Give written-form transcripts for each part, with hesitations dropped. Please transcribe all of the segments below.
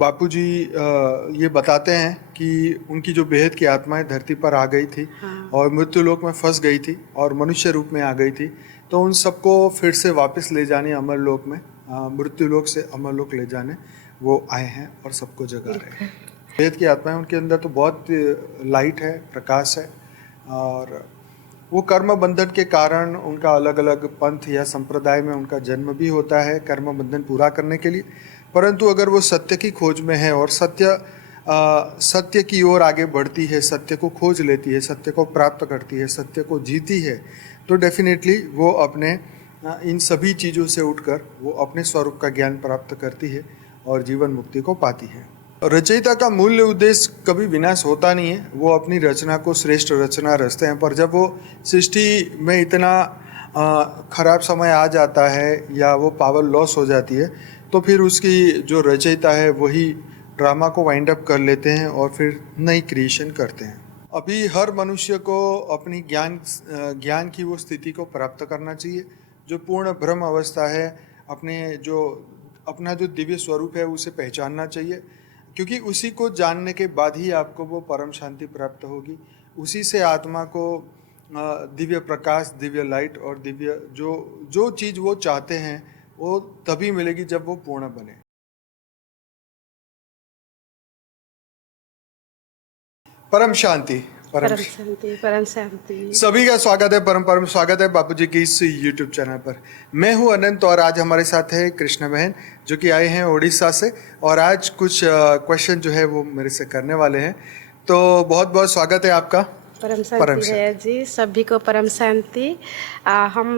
बापूजी ये बताते हैं कि उनकी जो बेहद की आत्माएं धरती पर आ गई थी। हाँ। और मृत्यु लोक में फंस गई थी और मनुष्य रूप में आ गई थी, तो उन सबको फिर से वापस ले जाने अमर लोक में, मृत्यु लोक से अमर लोक ले जाने वो आए हैं और सबको जगा रहे हैं। बेहद की आत्माएं, उनके अंदर तो बहुत लाइट है, प्रकाश है, और वो कर्म बंधन के कारण उनका अलग अलग पंथ या संप्रदाय में उनका जन्म भी होता है कर्म बंधन पूरा करने के लिए। परंतु अगर वो सत्य की खोज में है और सत्य की ओर आगे बढ़ती है, सत्य को खोज लेती है, सत्य को प्राप्त करती है, सत्य को जीती है, तो डेफिनेटली वो अपने इन सभी चीज़ों से उठकर वो अपने स्वरूप का ज्ञान प्राप्त करती है और जीवन मुक्ति को पाती है। रचयिता का मूल्य उद्देश्य कभी विनाश होता नहीं है, वो अपनी रचना को श्रेष्ठ रचना रचते हैं। पर जब वो सृष्टि में इतना खराब समय आ जाता है या वो पावर लॉस हो जाती है, तो फिर उसकी जो रचयिता है वही ड्रामा को वाइंड अप कर लेते हैं और फिर नई क्रिएशन करते हैं। अभी हर मनुष्य को अपनी ज्ञान की वो स्थिति को प्राप्त करना चाहिए जो पूर्ण ब्रह्म अवस्था है। अपना जो दिव्य स्वरूप है उसे पहचानना चाहिए, क्योंकि उसी को जानने के बाद ही आपको वो परम शांति प्राप्त होगी। उसी से आत्मा को दिव्य प्रकाश, दिव्य लाइट और दिव्य जो चीज़ वो चाहते हैं वो तभी मिलेगी जब वो पूर्ण बने। परम शांति, परम शांति, परम शांति। सभी का स्वागत है, परम स्वागत है बापूजी की इस यूट्यूब चैनल पर। मैं हूं अनंत और आज हमारे साथ है कृष्ण बहन जो कि आए हैं उड़ीसा से, और आज कुछ क्वेश्चन जो है वो मेरे से करने वाले हैं। तो बहुत बहुत स्वागत है आपका। परम शांति भैया जी, सभी को परम शांति। हम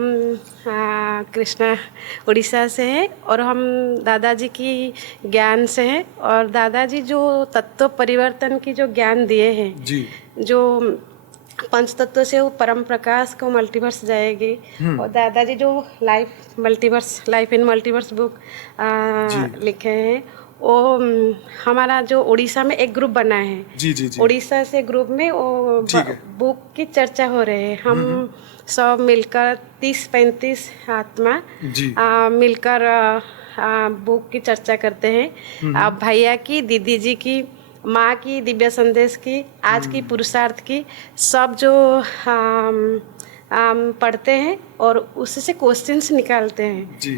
कृष्णा उड़ीसा से हैं और हम दादाजी की ज्ञान से हैं, और दादाजी जो तत्व परिवर्तन की जो ज्ञान दिए हैं जी, जो पंच तत्व से वो परम प्रकाश को मल्टीवर्स जाएगी। और दादाजी जो लाइफ इन मल्टीवर्स बुक लिखे हैं, वो हमारा जो उड़ीसा में एक ग्रुप बना है जी। उड़ीसा से ग्रुप में वो बुक की चर्चा हो रही है। हम सब मिलकर 30-35 आत्मा मिलकर बुक की चर्चा करते हैं। भैया की, दीदी जी की, माँ की, दिव्य संदेश की, आज की पुरुषार्थ की, सब जो पढ़ते हैं और उससे क्वेश्चंस निकालते हैं जी।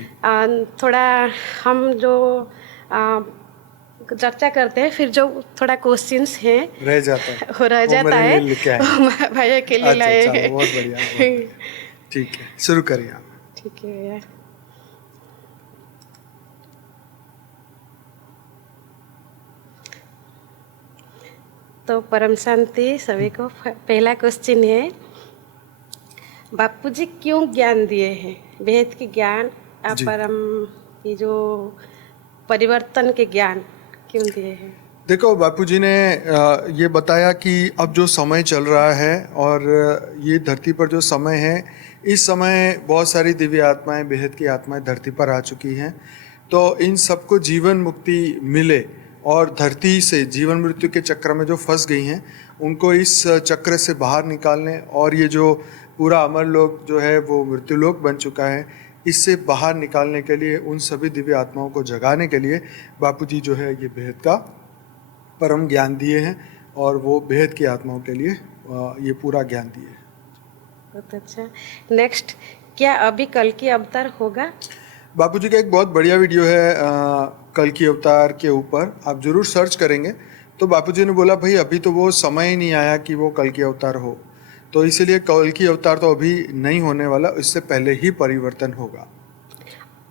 थोड़ा हम जो चर्चा करते हैं, फिर जो थोड़ा क्वेश्चंस हैं रह जाता है भैया के लिए लाए हैं। बहुत बढ़िया, ठीक है, शुरू करिए आप। ठीक है भैया। तो परम शांति सभी को। पहला क्वेश्चन है, बापूजी क्यों ज्ञान दिए हैं, भेद के ज्ञान, परम ये जो परिवर्तन के ज्ञान क्यों दिए हैं? देखो, बापूजी ने ये बताया कि अब जो समय चल रहा है और ये धरती पर जो समय है, इस समय बहुत सारी दिव्य आत्माएं, बेहद की आत्माएं धरती पर आ चुकी हैं। तो इन सबको जीवन मुक्ति मिले और धरती से जीवन मृत्यु के चक्र में जो फंस गई हैं उनको इस चक्र से बाहर निकालने, और ये जो पूरा अमर लोक जो है वो मृत्यु लोक बन चुका है, इससे बाहर निकालने के लिए, उन सभी दिव्य आत्माओं को जगाने के लिए बापूजी जो है ये बेहद का परम ज्ञान दिए हैं, और वो बेहद की आत्माओं के लिए ये पूरा ज्ञान दिए हैं। बहुत अच्छा। नेक्स्ट, क्या अभी कल की अवतार होगा? बापूजी का एक बहुत बढ़िया वीडियो है कल की अवतार के ऊपर, आप जरूर सर्च करेंगे तो बापूजी ने बोला भाई अभी तो वो समय ही नहीं आया कि वो कल की अवतार हो, तो इसीलिए कल की अवतार तो अभी नहीं होने वाला, इससे पहले ही परिवर्तन होगा।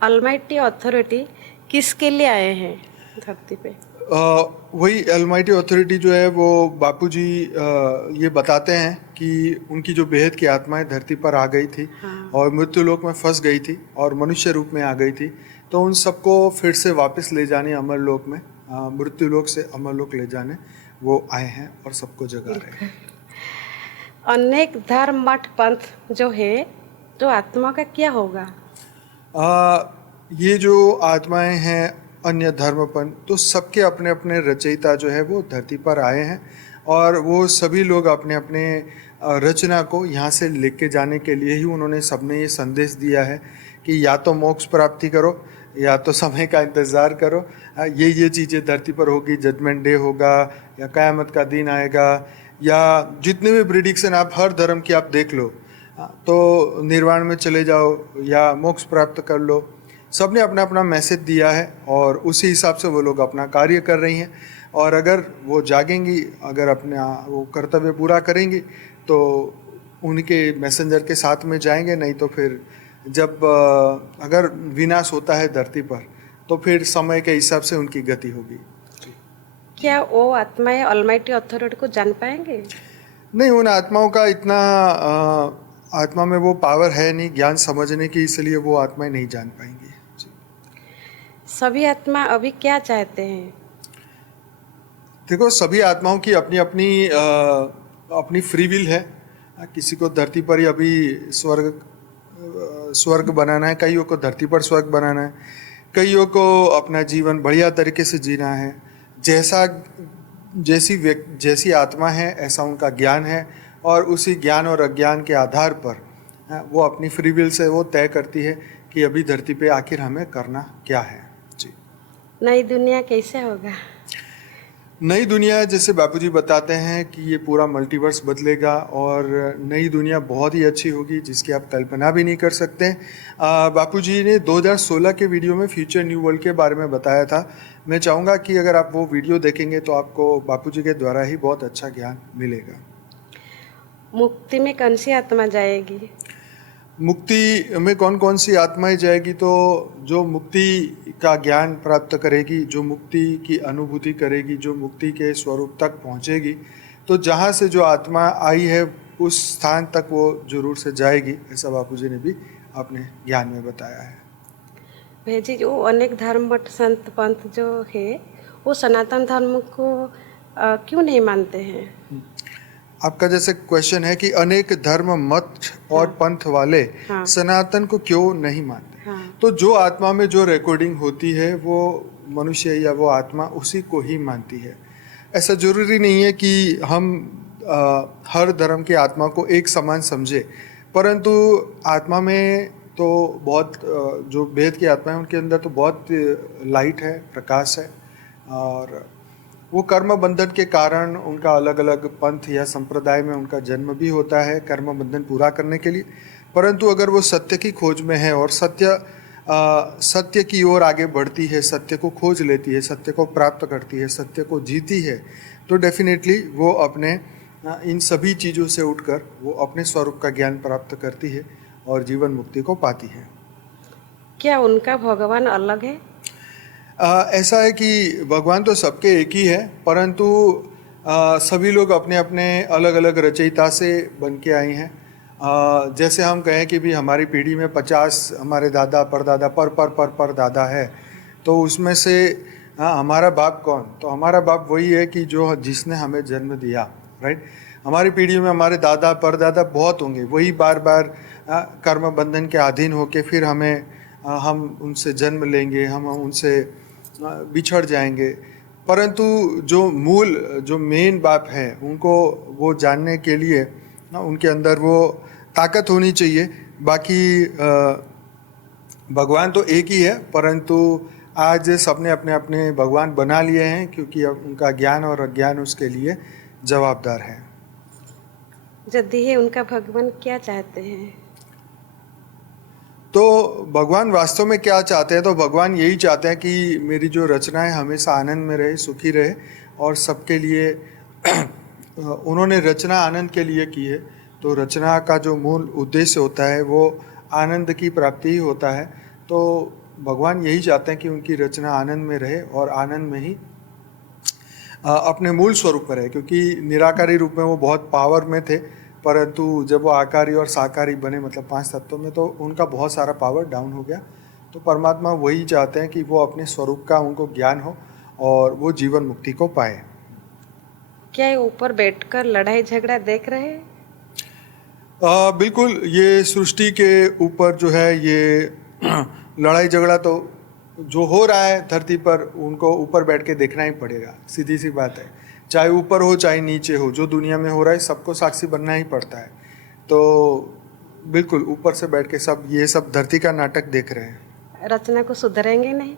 अलमाइटी अथॉरिटी किसके लिए आए हैं धरती पे? वही अलमाइटी अथॉरिटी जो है वो बापूजी ये बताते हैं कि उनकी जो बेहद की आत्माएं धरती पर आ गई थी और मृत्यु लोक में फंस गई थी और मनुष्य रूप में आ गई थी, तो उन सबको फिर से वापस ले जाने अमर लोक में, मृत्यु लोक से अमर लोक ले जाने वो आए हैं और सबको जगा रहे हैं। अनेक धर्म मठ पंथ जो है, तो आत्मा का क्या होगा? ये जो आत्माएं हैं अन्य धर्मपन, तो सबके अपने अपने रचयिता जो है वो धरती पर आए हैं, और वो सभी लोग अपने अपने रचना को यहाँ से लेके जाने के लिए ही उन्होंने सबने ये संदेश दिया है कि या तो मोक्ष प्राप्ति करो या तो समय का इंतज़ार करो, ये चीज़ें धरती पर होगी, जजमेंट डे होगा या क़यामत का दिन आएगा, या जितने भी प्रिडिक्शन आप हर धर्म की आप देख लो, तो निर्वाण में चले जाओ या मोक्ष प्राप्त कर लो। सब ने अपना अपना मैसेज दिया है और उसी हिसाब से वो लोग अपना कार्य कर रही हैं। और अगर वो जागेंगी, अगर अपना वो कर्तव्य पूरा करेंगी तो उनके मैसेंजर के साथ में जाएंगे, नहीं तो फिर जब अगर विनाश होता है धरती पर तो फिर समय के हिसाब से उनकी गति होगी। क्या वो आत्माएं ऑलमाइटी अथॉरिटी को जान पाएंगे? नहीं, उन आत्माओं का इतना आत्मा में वो पावर है नहीं ज्ञान समझने की, इसलिए वो आत्माएं नहीं जान पाएंगी। सभी आत्मा अभी क्या चाहते हैं? देखो, सभी आत्माओं की अपनी अपनी अपनी फ्री विल है। किसी को धरती पर ही अभी स्वर्ग बनाना है, कईयों को धरती पर स्वर्ग बनाना है, कईयों को अपना जीवन बढ़िया तरीके से जीना है। जैसी आत्मा है ऐसा उनका ज्ञान है, और उसी ज्ञान और अज्ञान के आधार पर वो अपनी फ्री विल से वो तय करती है कि अभी धरती पे आखिर हमें करना क्या है। जी। नई दुनिया कैसे होगा? नई दुनिया, जैसे बापूजी बताते हैं कि ये पूरा मल्टीवर्स बदलेगा और नई दुनिया बहुत ही अच्छी होगी जिसकी आप कल्पना भी नहीं कर सकते। बापूजी ने 2016 के वीडियो में फ्यूचर न्यू वर्ल्ड के बारे में बताया था। मैं चाहूँगा कि अगर आप वो वीडियो देखेंगे तो आपको बापूजी के द्वारा ही बहुत अच्छा ज्ञान मिलेगा। मुक्ति में कौन सी आत्मा जाएगी? मुक्ति में कौन कौन सी आत्माएं जाएगी? तो जो मुक्ति का ज्ञान प्राप्त करेगी, जो मुक्ति की अनुभूति करेगी, जो मुक्ति के स्वरूप तक पहुंचेगी, तो जहां से जो आत्मा आई है उस स्थान तक वो जरूर से जाएगी। ऐसा बापूजी ने भी अपने ज्ञान में बताया है। भैया जी, जो अनेक धर्म मठ संत पंथ जो है वो सनातन धर्म को क्यों नहीं मानते हैं? आपका जैसे क्वेश्चन है कि अनेक धर्म मत और पंथ वाले सनातन को क्यों नहीं मानते? तो जो आत्मा में जो रिकॉर्डिंग होती है वो मनुष्य या वो आत्मा उसी को ही मानती है। ऐसा जरूरी नहीं है कि हम हर धर्म की आत्मा को एक समान समझे, परंतु आत्मा में तो बहुत जो वेद की आत्मा है उनके अंदर तो बहुत लाइट है, प्रकाश है, और वो कर्म बंधन के कारण उनका अलग अलग पंथ या संप्रदाय में उनका जन्म भी होता है कर्म बंधन पूरा करने के लिए। परंतु अगर वो सत्य की खोज में है और सत्य की ओर आगे बढ़ती है, सत्य को खोज लेती है, सत्य को प्राप्त करती है, सत्य को जीती है, तो डेफिनेटली वो अपने इन सभी चीज़ों से उठकर वो अपने स्वरूप का ज्ञान प्राप्त करती है और जीवन मुक्ति को पाती है। क्या उनका भगवान अलग है? ऐसा है कि भगवान तो सबके एक ही है, परंतु सभी लोग अपने अपने अलग अलग रचयिता से बन के आए हैं। जैसे हम कहें कि भी हमारी पीढ़ी में 50 हमारे दादा परदादा पर दादा है, तो उसमें से हमारा बाप कौन? तो हमारा बाप वही है कि जो जिसने हमें जन्म दिया, राइट। हमारी पीढ़ी में हमारे दादा परदादा बहुत होंगे, वही बार बार कर्म बंधन के अधीन होके फिर हम उनसे जन्म लेंगे, हम उनसे बिछड़ जाएंगे। परंतु जो मेन बाप है उनको वो जानने के लिए उनके अंदर वो ताकत होनी चाहिए। बाकी भगवान तो एक ही है, परंतु आज सबने अपने अपने भगवान बना लिए हैं क्योंकि अब उनका ज्ञान और अज्ञान उसके लिए जवाबदार है। यदि है उनका भगवान क्या चाहते हैं? तो भगवान वास्तव में क्या चाहते हैं? तो भगवान यही चाहते हैं कि मेरी जो रचना है हमेशा आनंद में रहे, सुखी रहे, और सबके लिए उन्होंने रचना आनंद के लिए की है। तो रचना का जो मूल उद्देश्य होता है वो आनंद की प्राप्ति ही होता है। तो भगवान यही चाहते हैं कि उनकी रचना आनंद में रहे और आनंद में ही अपने मूल स्वरूप में रहे, क्योंकि निराकारी रूप में वो बहुत पावर में थे, परंतु जब वो आकारी और साकारी बने, मतलब 5 तत्वों में, तो उनका बहुत सारा पावर डाउन हो गया। तो परमात्मा वही चाहते हैं कि वो अपने स्वरूप का उनको ज्ञान हो और वो जीवन मुक्ति को पाए। क्या ये ऊपर बैठकर लड़ाई झगड़ा देख रहे हैं? बिल्कुल, ये सृष्टि के ऊपर जो है ये लड़ाई झगड़ा तो जो हो रहा है धरती पर, उनको ऊपर बैठ के देखना ही पड़ेगा। सीधी सी बात है, चाहे ऊपर हो चाहे नीचे हो, जो दुनिया में हो रहा है सबको साक्षी बनना ही पड़ता है। तो बिल्कुल ऊपर से बैठ के सब धरती का नाटक देख रहे हैं। रचना को सुधरेंगे नहीं?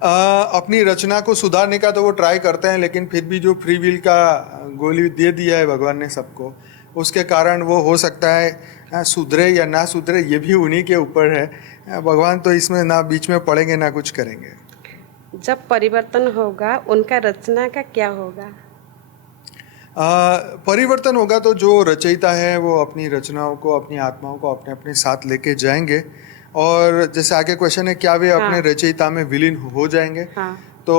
अपनी रचना को सुधारने का तो वो ट्राई करते हैं, लेकिन फिर भी जो फ्री विल का गोली दे दिया है भगवान ने सबको, उसके कारण वो हो सकता है सुधरे या ना सुधरे, ये भी उन्हीं के ऊपर है। भगवान तो इसमें ना बीच में पड़ेंगे ना कुछ करेंगे। जब परिवर्तन होगा उनका रचना का क्या होगा? परिवर्तन होगा तो जो रचयिता है वो अपनी रचनाओं को, अपनी आत्माओं को अपने अपने साथ लेके जाएंगे। और जैसे आगे क्वेश्चन है, क्या वे अपने रचयिता में विलीन हो जाएंगे? हाँ। तो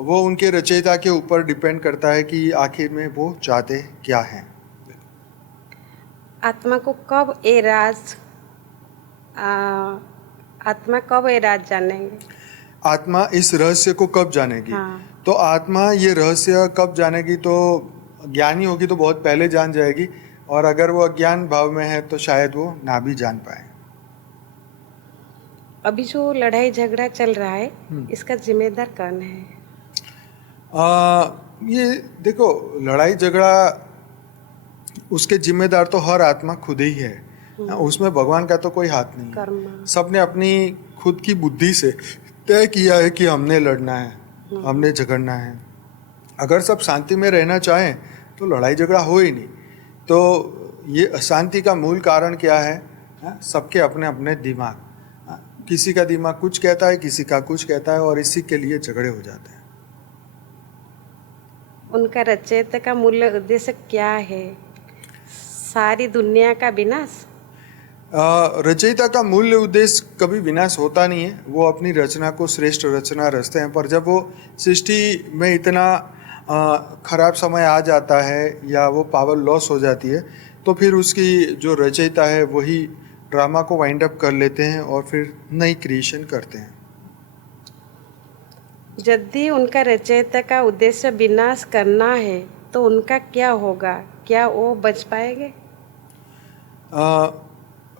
वो उनके रचयिता के ऊपर डिपेंड करता है कि आखिर में वो चाहते क्या हैं। आत्मा को कब ये राज आत्मा कब ये राज जानेंगे? आत्मा इस रहस्य को कब जानेगी? हाँ। तो आत्मा ये रहस्य कब जानेगी? तो ज्ञानी होगी तो बहुत पहले जान जाएगी, और अगर वो अज्ञान भाव में है तो शायद वो ना भी जान पाए। अभी जो लड़ाई झगड़ा चल रहा है, इसका जिम्मेदार कौन है? ये देखो, लड़ाई झगड़ा उसके जिम्मेदार तो हर आत्मा खुद ही है, उसमें भगवान का तो कोई हाथ नहीं है। कर्म। सबने अपनी खुद की बुद्धि से तय किया है कि हमने लड़ना है, हमने झगड़ना है। अगर सब शांति में रहना चाहें तो लड़ाई झगड़ा हो ही नहीं। तो ये अशांति का मूल कारण क्या है? सबके अपने अपने दिमाग, किसी का दिमाग कुछ कहता है, किसी का कुछ कहता है, और इसी के लिए झगड़े हो जाते हैं। उनका रचयिता का मूल उद्देश्य क्या है? सारी दुनिया का विनाश? रचयिता का मूल्य उद्देश्य कभी विनाश होता नहीं है। वो अपनी रचना को श्रेष्ठ रचना रचते हैं, पर जब वो सृष्टि में इतना खराब समय आ जाता है या वो पावर लॉस हो जाती है, तो फिर उसकी जो रचयिता है वही ड्रामा को वाइंड अप कर लेते हैं और फिर नई क्रिएशन करते हैं। यदि उनका रचयिता का उद्देश्य विनाश करना है तो उनका क्या होगा? क्या वो बच पाएंगे?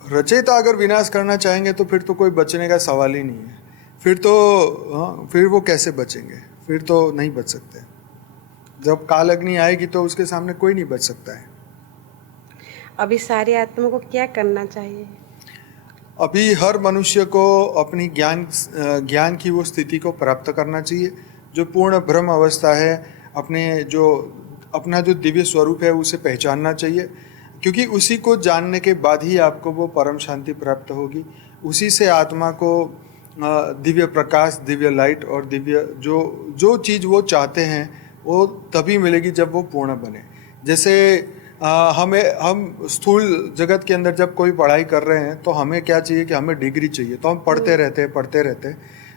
रचयिता अगर विनाश करना चाहेंगे तो फिर तो कोई बचने का सवाल ही नहीं है। फिर वो कैसे बचेंगे? फिर तो नहीं बच सकते। जब काल अग्नि आएगी तो उसके सामने कोई नहीं बच सकता है। अभी सारी आत्मा को क्या करना चाहिए? अभी हर मनुष्य को अपनी ज्ञान की वो स्थिति को प्राप्त करना चाहिए जो पूर्ण ब्रह्म अवस्था है। अपना जो दिव्य स्वरूप है उसे पहचानना चाहिए, क्योंकि उसी को जानने के बाद ही आपको वो परम शांति प्राप्त होगी। उसी से आत्मा को दिव्य प्रकाश, दिव्य लाइट और दिव्य जो चीज़ वो चाहते हैं वो तभी मिलेगी जब वो पूर्ण बने। जैसे हम स्थूल जगत के अंदर जब कोई पढ़ाई कर रहे हैं तो हमें क्या चाहिए कि हमें डिग्री चाहिए, तो हम पढ़ते रहते हैं।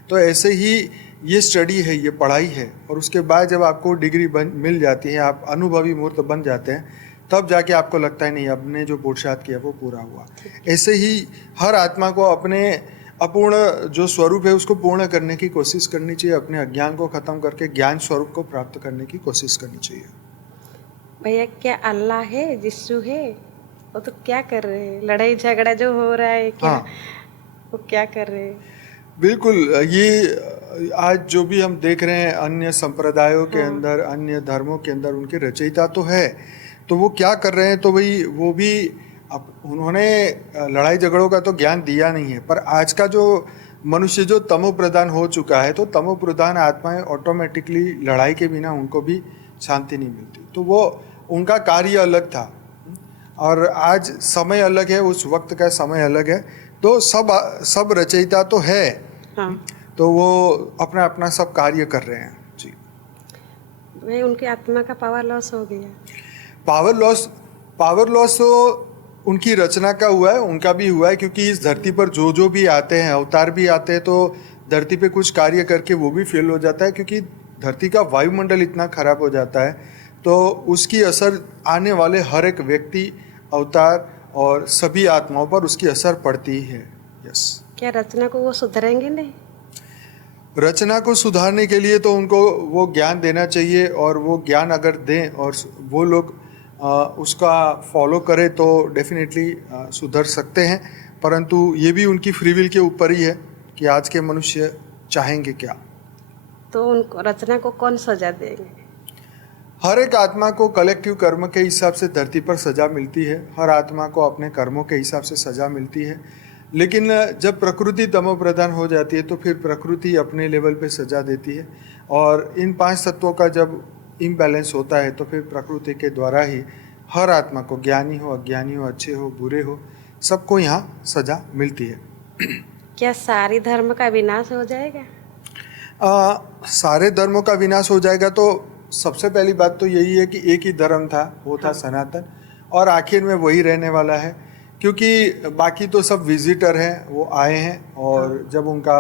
तो ऐसे ही ये स्टडी है, ये पढ़ाई है, और उसके बाद जब आपको डिग्री मिल जाती है, आप अनुभवी मूर्त बन जाते हैं, तब जाके आपको लगता है नहीं, अपने जो पुरुषार्थ किया वो पूरा हुआ। ऐसे ही हर आत्मा को अपने अपूर्ण जो स्वरूप है उसको पूर्ण करने की कोशिश करनी चाहिए। अपने अज्ञान को खत्म करके ज्ञान स्वरूप को प्राप्त करने की कोशिश करनी चाहिए। भैया, क्या अल्लाह है, जिस्सू है, वो तो क्या कर रहे हैं? लड़ाई झगड़ा जो हो रहा है क्या? हाँ, वो क्या कर रहे हैं? बिल्कुल। ये आज जो भी हम देख रहे हैं अन्य संप्रदायों के अंदर, अन्य धर्मों के अंदर, उनके रचयिता तो है, तो वो क्या कर रहे हैं? तो भाई वो भी उन्होंने लड़ाई झगड़ों का तो ज्ञान दिया नहीं है, पर आज का जो मनुष्य जो तमो प्रधान हो चुका है, तो तमो प्रधान आत्माएं ऑटोमेटिकली लड़ाई के बिना उनको भी शांति नहीं मिलती। तो वो उनका कार्य अलग था और आज समय अलग है, उस वक्त का समय अलग है। तो सब रचयिता तो है, तो वो अपना अपना सब कार्य कर रहे हैं जी। भाई, उनकी आत्मा का पावर लॉस हो गया। पावर लॉस तो उनकी रचना का हुआ है, उनका भी हुआ है, क्योंकि इस धरती पर जो भी आते हैं, अवतार भी आते हैं, तो धरती पे कुछ कार्य करके वो भी फेल हो जाता है, क्योंकि धरती का वायुमंडल इतना खराब हो जाता है, तो उसकी असर आने वाले हर एक व्यक्ति, अवतार और सभी आत्माओं पर उसकी असर पड़ती है। यस। क्या रचना को वो सुधरेंगे नहीं? रचना को सुधारने के लिए तो उनको वो ज्ञान देना चाहिए, और वो ज्ञान अगर दें और वो लोग उसका फॉलो करें तो डेफिनेटली सुधर सकते हैं। परंतु ये भी उनकी फ्री विल के ऊपर ही है कि आज के मनुष्य चाहेंगे क्या। तो उनको रचना को कौन सजा देंगे? हर एक आत्मा को कलेक्टिव कर्म के हिसाब से धरती पर सजा मिलती है। हर आत्मा को अपने कर्मों के हिसाब से सजा मिलती है। लेकिन जब प्रकृति तमो प्रधान हो जाती है तो फिर प्रकृति अपने लेवल पे सजा देती है, और इन 5 तत्वों का जब इम्बैलेंस होता है तो फिर प्रकृति के द्वारा ही हर आत्मा को, ज्ञानी हो अज्ञानी हो, अच्छे हो बुरे हो, सबको यहाँ सजा मिलती है। क्या सारे धर्म का विनाश हो जाएगा? सारे धर्मों का विनाश हो जाएगा तो सबसे पहली बात तो यही है कि एक ही धर्म था, वो था सनातन, और आखिर में वही रहने वाला है, क्योंकि बाकी तो सब विजिटर हैं, वो आए हैं। और जब उनका,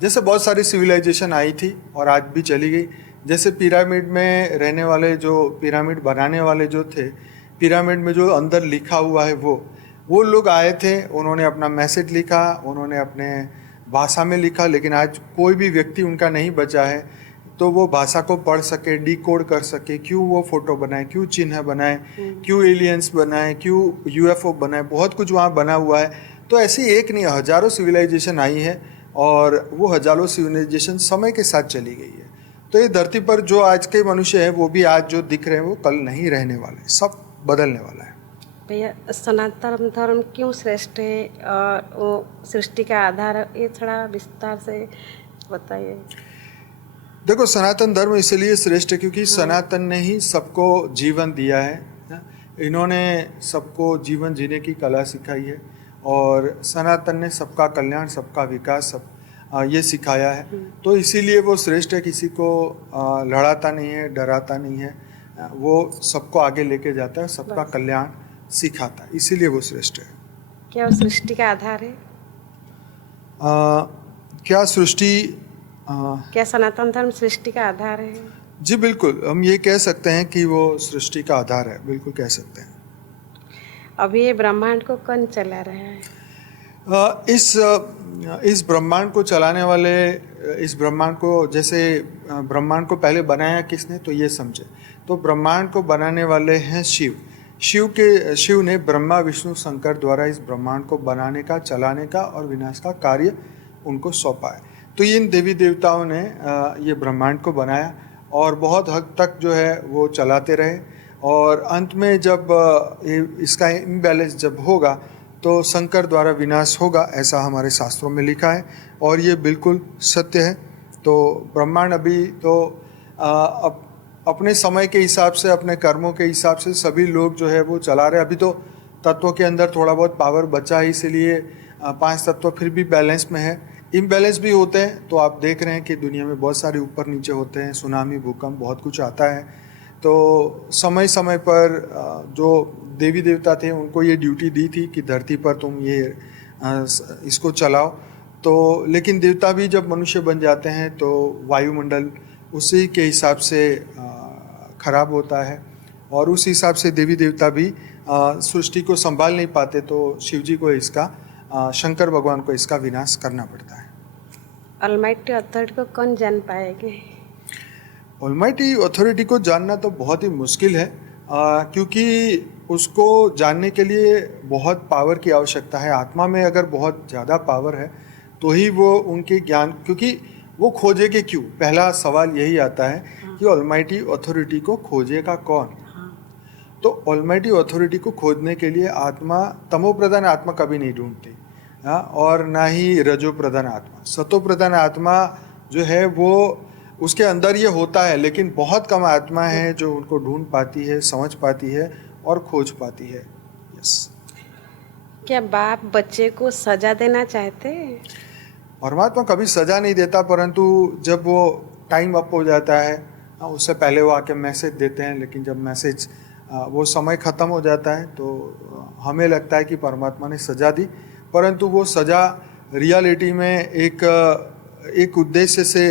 जैसे बहुत सारी सिविलाइजेशन आई थी और आज भी चली गई, जैसे पिरामिड में रहने वाले, जो पिरामिड बनाने वाले जो थे, पिरामिड में जो अंदर लिखा हुआ है वो लोग आए थे, उन्होंने अपना मैसेज लिखा, उन्होंने अपने भाषा में लिखा, लेकिन आज कोई भी व्यक्ति उनका नहीं बचा है तो वो भाषा को पढ़ सके, डिकोड कर सके, क्यों वो फोटो बनाए, क्यों चिन्ह बनाए, क्यों एलियंस बनाए, क्यों यूएफओ बनाए, बहुत कुछ वहाँ बना हुआ है। तो ऐसी एक नहीं, हजारों सिविलाइजेशन आई है और वो हजारों सिविलाइजेशन समय के साथ चली गई है। तो ये धरती पर जो आज के मनुष्य हैं वो भी आज जो दिख रहे हैं वो कल नहीं रहने वाले, सब बदलने वाला है। भैया, सनातन धर्म क्यों श्रेष्ठ है और वो सृष्टि का आधार है, ये थोड़ा विस्तार से बताइए। देखो, सनातन धर्म इसलिए श्रेष्ठ है क्योंकि सनातन ने ही सबको जीवन दिया है। इन्होंने सबको जीवन जीने की कला सिखाई है, और सनातन ने सबका कल्याण, सबका विकास, सब ये सिखाया है। तो इसीलिए वो श्रेष्ठ है, किसी को लड़ाता नहीं है, डराता नहीं है, वो सबको आगे लेके जाता है, सबका कल्याण सिखाता है, इसीलिए वो श्रेष्ठ है। क्या वो सृष्टि का आधार है? क्या सृष्टि क्या सनातन धर्म सृष्टि का आधार है? जी बिल्कुल, हम ये कह सकते हैं कि वो सृष्टि का आधार है, बिल्कुल कह सकते हैं। अभी ये ब्रह्मांड को कौन चला रहा है? इस ब्रह्मांड को चलाने वाले, इस ब्रह्मांड को, जैसे ब्रह्मांड को पहले बनाया किसने, तो ये समझे, तो ब्रह्मांड को बनाने वाले हैं शिव। शिव ने ब्रह्मा विष्णु शंकर द्वारा इस ब्रह्मांड को बनाने का, चलाने का और विनाश का कार्य उनको सौंपा है। तो इन देवी देवताओं ने ये ब्रह्मांड को बनाया और बहुत हद तक जो है वो चलाते रहे, और अंत में जब इसका इम्बैलेंस जब होगा तो शंकर द्वारा विनाश होगा, ऐसा हमारे शास्त्रों में लिखा है और ये बिल्कुल सत्य है। तो ब्रह्मांड अभी तो अपने समय के हिसाब से, अपने कर्मों के हिसाब से सभी लोग जो है वो चला रहे हैं। अभी तो तत्वों के अंदर थोड़ा बहुत पावर बचा है, इसीलिए 5 तत्व फिर भी बैलेंस में है। इम्बैलेंस भी होते हैं, तो आप देख रहे हैं कि दुनिया में बहुत सारे ऊपर नीचे होते हैं, सुनामी, भूकंप, बहुत कुछ आता है। तो समय समय पर जो देवी देवता थे उनको ये ड्यूटी दी थी कि धरती पर तुम ये इसको चलाओ। तो लेकिन देवता भी जब मनुष्य बन जाते हैं तो वायुमंडल उसी के हिसाब से खराब होता है, और उस हिसाब से देवी देवता भी सृष्टि को संभाल नहीं पाते, तो शिव जी को इसका, शंकर भगवान को इसका विनाश करना पड़ता है। ऑलमाइटी अथॉरिटी को कौन जान पाएंगे? ऑलमाइटी अथॉरिटी को जानना तो बहुत ही मुश्किल है, क्योंकि उसको जानने के लिए बहुत पावर की आवश्यकता है। आत्मा में अगर बहुत ज़्यादा पावर है तो ही वो उनके ज्ञान, क्योंकि वो खोजेगे क्यों, पहला सवाल यही आता है कि ऑलमाइटी अथॉरिटी को खोजेगा कौन। तो ऑलमाइटी अथॉरिटी को खोजने के लिए आत्मा, तमो प्रधान आत्मा कभी नहीं ढूंढती, और ना ही रजो प्रधान आत्मा। सतो प्रधान आत्मा जो है वो उसके अंदर ये होता है, लेकिन बहुत कम आत्मा है जो उनको ढूंढ पाती है, समझ पाती है और खोज पाती है। यस। क्या बाप बच्चे को सजा देना चाहते हैं? परमात्मा कभी सजा नहीं देता, परंतु जब वो टाइम अप हो जाता है, उससे पहले वो आके मैसेज देते हैं, लेकिन जब मैसेज वो समय ख़त्म हो जाता है तो हमें लगता है कि परमात्मा ने सजा दी, परंतु वो सजा रियलिटी में एक उद्देश्य से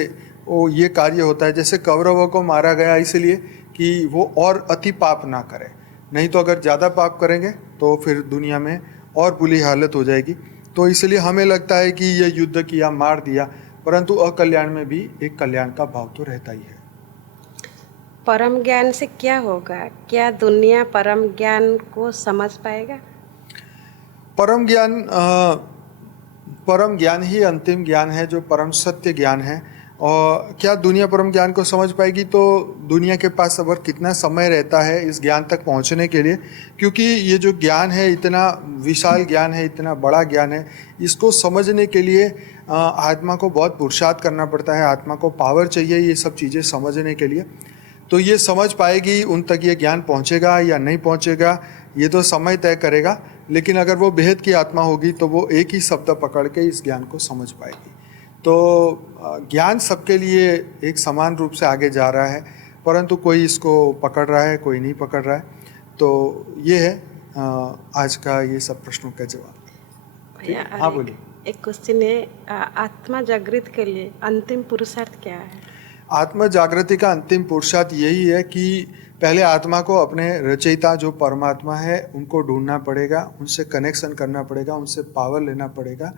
वो ये कार्य होता है। जैसे कौरवों को मारा गया इसलिए कि वो और अति पाप ना करें, नहीं तो अगर ज़्यादा पाप करेंगे तो फिर दुनिया में और बुरी हालत हो जाएगी। तो इसलिए हमें लगता है कि ये युद्ध किया, मार दिया, परंतु अकल्याण में भी एक कल्याण का भाव तो रहता ही है। परम ज्ञान से क्या होगा? क्या दुनिया परम ज्ञान को समझ पाएगा? परम ज्ञान ही अंतिम ज्ञान है, जो परम सत्य ज्ञान है, और क्या दुनिया परम ज्ञान को समझ पाएगी? तो दुनिया के पास अगर कितना समय रहता है इस ज्ञान तक पहुंचने के लिए, क्योंकि ये जो ज्ञान है इतना विशाल ज्ञान है, इतना बड़ा ज्ञान है, इसको समझने के लिए आत्मा को बहुत पुरुषार्थ करना पड़ता है, आत्मा को पावर चाहिए ये सब चीज़ें समझने के लिए। तो ये समझ पाएगी, उन तक ये ज्ञान पहुंचेगा या नहीं पहुंचेगा ये तो समय तय करेगा, लेकिन अगर वो बेहद की आत्मा होगी तो वो एक ही शब्द पकड़ के इस ज्ञान को समझ पाएगी। तो ज्ञान सबके लिए एक समान रूप से आगे जा रहा है, परंतु कोई इसको पकड़ रहा है, कोई नहीं पकड़ रहा है। तो ये है आज का ये सब प्रश्नों का जवाब। भैया, हाँ बोलिए। एक क्वेश्चन है, आत्मा जागृत के लिए अंतिम पुरुषार्थ क्या है? आत्मा जागृति का अंतिम पुरुषार्थ यही है कि पहले आत्मा को अपने रचयिता जो परमात्मा है उनको ढूंढना पड़ेगा, उनसे कनेक्शन करना पड़ेगा, उनसे पावर लेना पड़ेगा,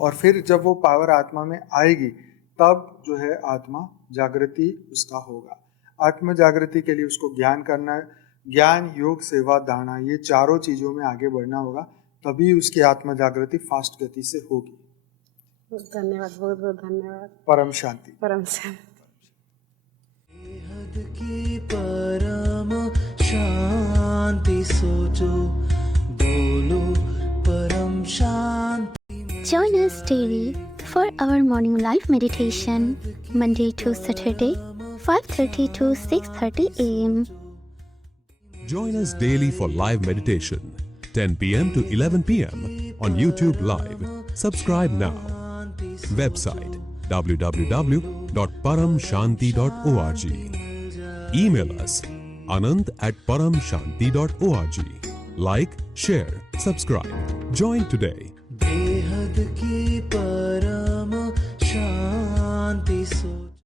और फिर जब वो पावर आत्मा में आएगी तब जो है आत्मा जागृति उसका होगा। आत्मा जागृति के लिए उसको ज्ञान करना, ज्ञान, योग, सेवा, दाना, ये चारों चीज़ों में आगे बढ़ना होगा, तभी उसकी आत्मा जागृति फास्ट गति से होगी। धन्यवाद, बहुत बहुत धन्यवाद। परम शांति। परम शांति। बेहद की परम शांति सोचो, बोलो परम शांति। Join us daily for our morning live meditation, Monday to Saturday, 5:30 to 6:30 a.m. Join us daily for live meditation, 10 p.m. to 11 p.m. on YouTube Live. Subscribe now. Website www.paramshanti.org. Email us anant@paramshanti.org. Like, share, subscribe. Join today. बेहद की परम शांति सो